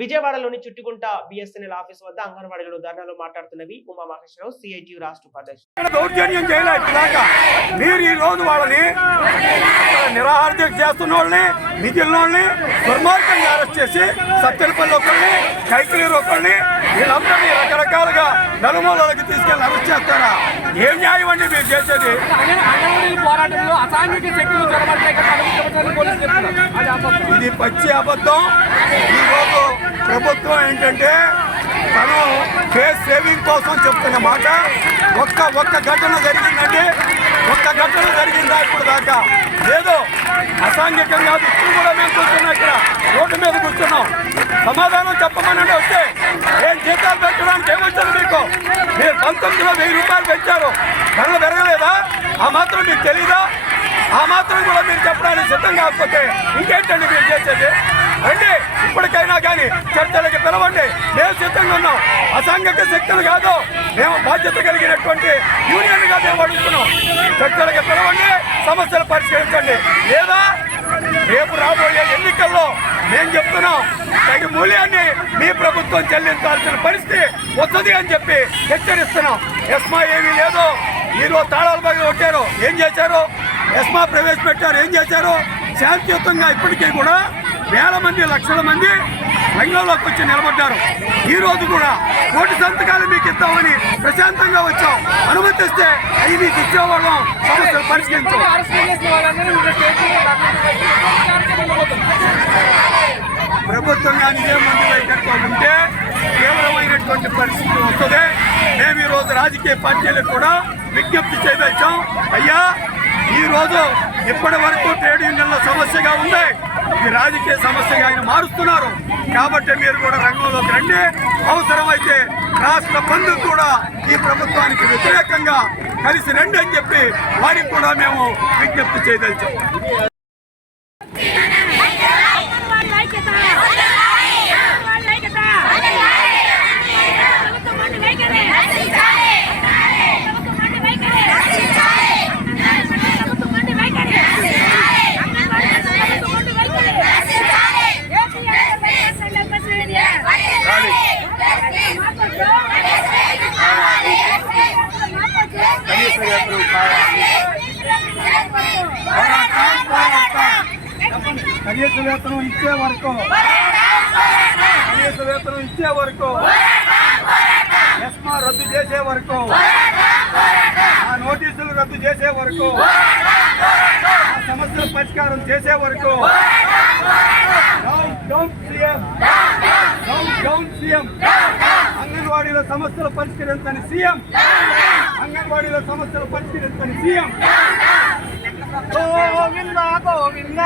విజయవాడలోని చుట్టుకుంట BSNL office వద్ద అంగన్వాడీలు ధర్నాలో మాట్లాడుతున్నవి ఉమా మహేశ్వరరావు సిఐటియు రాష్ట్ర ఉపాధ్యక్షుడు. దౌర్జన్యం చేయలేక మీరు ఈ రోజు వాళ్ళని నిరాహార దీక్ష చేస్తున్న వాళ్ళని మిగిలిన వాళ్ళని దుర్మార్గంగా అరెస్ట్ చేసి సత్తెనపల్లి ఒకరిని కైకలూరు ఒకరిని వీళ్ళందరినీ రకరకాలుగా నలుమూలలకు తీసుకెళ్ళి అరెస్ట్ చేస్తారా? ఏం న్యాయం అండి మీరు చేసేది? ఇది పచ్చి అబద్ధం. ఈరోజు ప్రభుత్వం ఏంటంటే తను కేస్ సేవింగ్ కోసం చెప్తున్న మాట. ఒక్క ఘటన జరిగిందండి, ఒక్క ఘటన జరిగిందా ఇప్పుడు దాకా? లేదు, అసాంఘికంగా ఇప్పుడు కూడా మేము కూర్చున్నాం, ఇక్కడ రోడ్డు మీద కూర్చున్నాం. సమాధానం చెప్పమనండి. వస్తే ఏం జీతాలు పెట్టడానికి ఏమొచ్చారు మీకు? మీరు 19లో 1000 రూపాయలు పెంచారు, ధరలు పెరగలేదా? ఆ మాత్రం మీకు తెలీదా? ఆ మాత్రం కూడా మీరు చెప్పడానికి సిద్ధం కాకపోతే ఇంకేంటండి మీరు చేసేది? రండి, ఇప్పటికైనా కానీ చర్చలకి పిలవండి, మేము సిద్ధంగా ఉన్నాం. అసాంఘిక శక్తులు కాదు, మేము బాధ్యత కలిగినటువంటి యూనియన్గా మేము అడుగుతున్నాం. చర్చలకి పిలవండి, సమస్యలు పరిష్కరించండి. లేదా రేపు రాబోయే ఎన్నికల్లో మేము చెప్తున్నాం, తగిన మూల్యాన్ని మీ ప్రభుత్వం చెల్లించాల్సిన పరిస్థితి వస్తుంది అని చెప్పి హెచ్చరిస్తున్నాం. ఎస్మా ఏమీ లేదు, ఈరోజు తాళాలు బాగా కొట్టారు, ఏం చేశారు? ఎస్మా ప్రవేశపెట్టారు, ఏం చేశారు? శాంతియుతంగా ఇప్పటికీ కూడా వేల మంది, లక్షల మంది రంగంలోకి వచ్చి నిలబడ్డారు. ఈ రోజు కూడా 1,000 సంతకాలు మీకు ఇద్దామని ప్రశాంతంగా వచ్చాం. అనుమతిస్తే అవి మీకు ఇచ్చేవాళ్ళం, సమస్యలు పరిష్కరించాం. ప్రభుత్వం కానీ ఇదే మంది వైఖరితో ఉంటే తీవ్రమైనటువంటి పరిస్థితి వస్తుంది. మేము ఈరోజు రాజకీయ పార్టీలకు కూడా విజ్ఞప్తి చేయవచ్చాం. అయ్యా, ఈరోజు ఇప్పటి వరకు ట్రేడ్ యూనియన్ల సమస్యగా ఉంది, ఈ రాజకీయ సమస్యగా ఆయన మారుస్తున్నారు. కాబట్టి మీరు కూడా రంగంలోకి రండి. అవసరమైతే రాష్ట్ర బంధు కూడా ఈ ప్రభుత్వానికి వ్యతిరేకంగా కలిసి రండి అని చెప్పి వారికి కూడా మేము విజ్ఞప్తి చేయదలిచాం. కనీస వేతనం ఇచ్చే వరకు, కనీస వేతనం ఇచ్చే వరకు, ఎస్మా రద్దు చేసే వరకు, ఆ నోటీసులు రద్దు చేసే వరకు, ఆ సమస్యల పరిష్కారం చేసే వరకు డౌన్ సీఎం. అంగన్వాడీల సమస్యలు పరిష్కరించని సీఎం, అంగన్వాడీల సమస్యలు పరిష్కరించని సీఎం. గోవింద గోవింద